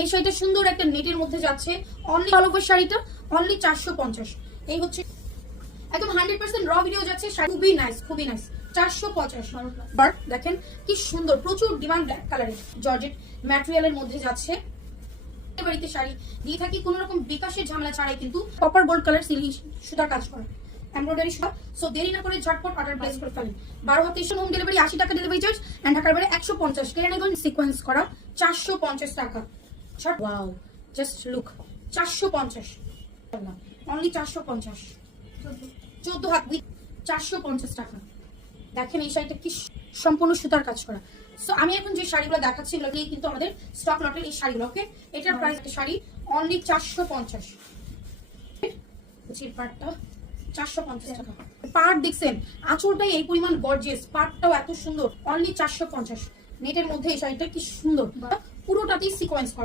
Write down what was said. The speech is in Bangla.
এই শাড়িটা সুন্দর একটা নেটের মধ্যে যাচ্ছে, অনলি অল ওভার শাড়িটা অনলি 450। এই হচ্ছে একদম 100% র ভিডিও যাচ্ছে, শাড়ি খুবই নাইস, খুবই নাইস। 450 বার দেখেন কি সুন্দর, প্রচুর ডিমান্ড ব্ল্যাক কালারের জর্জেট ম্যাটেরিয়ালের মধ্যে যাচ্ছে। বাড়িতে শাড়ি দিয়ে থাকি কোনো রকম বিকাশের ঝামেলা ছাড়াই, কিন্তু কপার গোল্ড কালার সিলি সুতার কাজ করা এমব্রয়ডারি সুতা। সো দেরি না করে ঝটপট অর্ডার প্লেস করে ফেলেন। 12 হাতে হোম ডেলিভারি 80 টাকা ডেলিভারি চার্জ, এন্ড ঢাকার বাইরে 150। কেরানীগঞ্জ সিকোয়েন্স করা 450 টাকা। Wow, just look, 450 only 450। 14 হাত উইথ 450 টাকা। দেখেন এই শাড়িটা কি সম্পূর্ণ সুতার কাজ করা। সো আমি এখন যে শাড়িগুলো দেখাচ্ছি এগুলো দিয়ে কিন্তু আমাদের স্টক লটের এই শাড়িগুলো। ওকে, এটার প্রাইস একটা শাড়ি অনলি 450। পাটটা 450 টাকা। পাট দেখছেন, আঁচলটাই এই পরিমাণ গর্জিয়াস, পাটটাও এত সুন্দর, অনলি 450। নেটের মধ্যে এই শাড়িটা কি সুন্দর, পুরোটাতেই সিকোয়েন্স করা।